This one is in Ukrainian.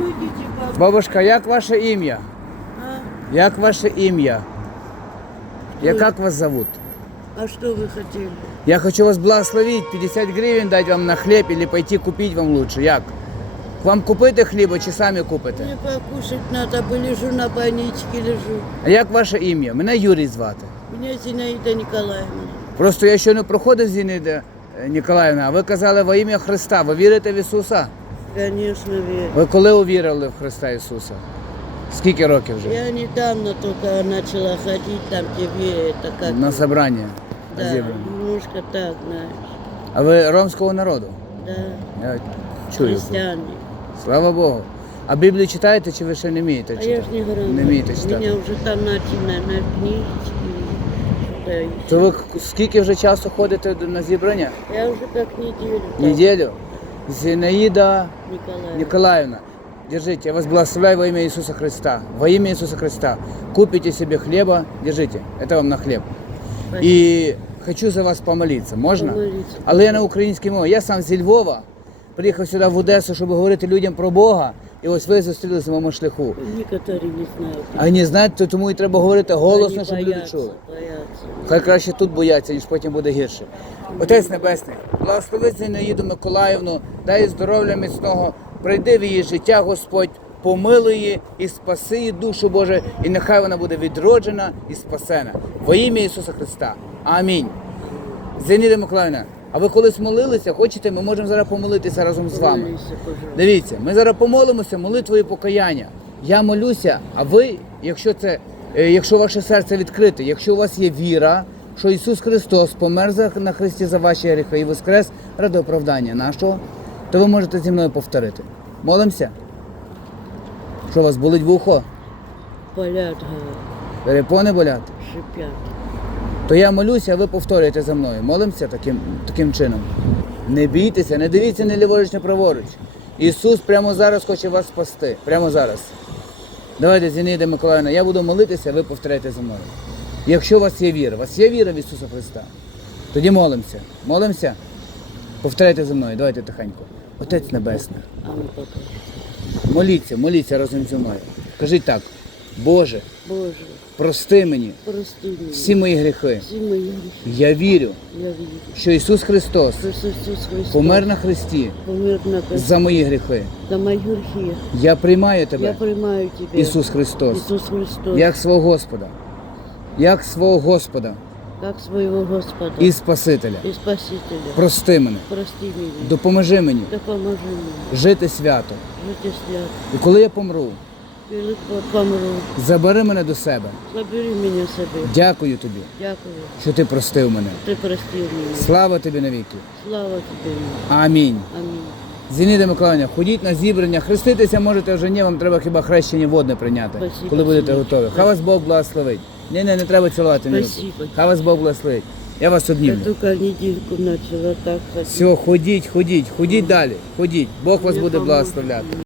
Ну идите, бабушка. Бабушка, як ваше ім'я? А? Як ваше ім'я? Я как вас зовут? а что вы хотели? Я хочу вас благословить, 50 гривен дать вам на хлеб или пойти купить вам лучше. Як? Вам купити хліба чи самі купите? Мне покушать надо, бы лежу на больничке, лежу. А як ваше ім'я? Мене Юрій звати. Меня Зинаида Николаевна. Просто я ще не проходив з Зінида Ніколаївна, а ви казали во ім'я Христа. Ви вірите в Ісуса? Конечно, верю. Ви коли увірили в Христа Ісуса? Скільки років вже? Я недавно только начала ходить там, где вы, это. На собрання. да, немножко так, знаешь. А ви ромського народу? Да, Я чую. христиане. Слава Богу. А Біблію читаєте чи ви ще не вмієте А я ж не грамотна. Не вмієте читати. Меня уже там начали на книжечки. что-то ви скільки вже часу ходите на зібрання? Я уже как неделю. там, Неділю. Зінаїда Николаевна. Николаевна, держите, я вас благословляю во имя Иисуса Христа. Во имя Иисуса Христа. Купите себе хлеба, держите, это вам на хлеб. Спасибо. І хочу за вас помолитися. Можна? Помоліться. Але я на українській мові. Я сам зі Львова, приїхав сюди в Одесу, щоб говорити людям про Бога. І ось ви зустрілися на моєму шляху. Некоторые не знают. А не знаєте, то тому і треба говорити голосно, щоб люди чули. Хай краще тут бояться, ніж потім буде гірше. Отець Небесний, благослови Зінаїду Миколаївну, дай здоров'я міцного, прийди в її життя, Господь, помилуй її і спаси її душу Боже, і нехай вона буде відроджена і спасена. Во ім'я Ісуса Христа. Амінь. Зінаїда Миколаївна, а ви колись молилися? Хочете, ми можемо зараз помолитися разом з вами. Дивіться, ми зараз помолимося молитвою покаяння. Я молюся, а ви, якщо це, е, якщо ваше серце відкрите, якщо у вас є віра, що Ісус Христос помер на Христі за ваші гріхи і воскрес ради оправдання нашого, то ви можете зі мною повторити. Молимося? Що у вас болить вухо? Болят, говорят, Перепони болять? шипят. То я молюся, а ви повторюєте за мною. Молимося таким, таким чином. Не бійтеся, не дивіться не ліворуч, не праворуч. Ісус прямо зараз хоче вас спасти. Прямо зараз. Давайте, Зінаїда Миколаївна, я буду молитися, ви повторяйте за мною. Якщо у вас є віра, у вас є віра в Ісуса Христа, тоді молимося. Молимося? Повторяйте за мною, давайте тихенько. Отець Небесний, моліться, моліться разом зі мною. Кажіть так, Боже, Боже, прости мені прости меня. всі мої гріхи. Все мои грехи. Я вірю, Я вижу. що Ісус Христос Христос помер на Христі помер на за мої гріхи. за мои грехи. Я приймаю Я тебе, Ісус Христос, Иисус Христос, як свого Господа, як свого Господа как своего Господа і Спасителя. и Спасителя. Прости мене, Прости меня, допоможи мені допоможи мне, жити свято. жить свят. І коли я помру, Коли помру, забери мене до себе. забери меня себе. Дякую тобі, Дякую, що ти простив мене. Ти простив мене. Слава тобі навіки. Слава тобі. Амінь. Амінь. Зініда Миколаївна, ходіть на зібрання, хреститися можете вже ні, вам треба хіба хрещення водне прийняти, Спасибо, коли будете готові. Хай вас Бог благословить. Ні, ні, не треба цілувати мені. Спасибо. Хай вас Бог благословить. Я вас Я обнімлю. тільки недільку почала так ходити. Все, ходіть, ходіть, ходіть далі, ходіть. Бог вас буде благословляти.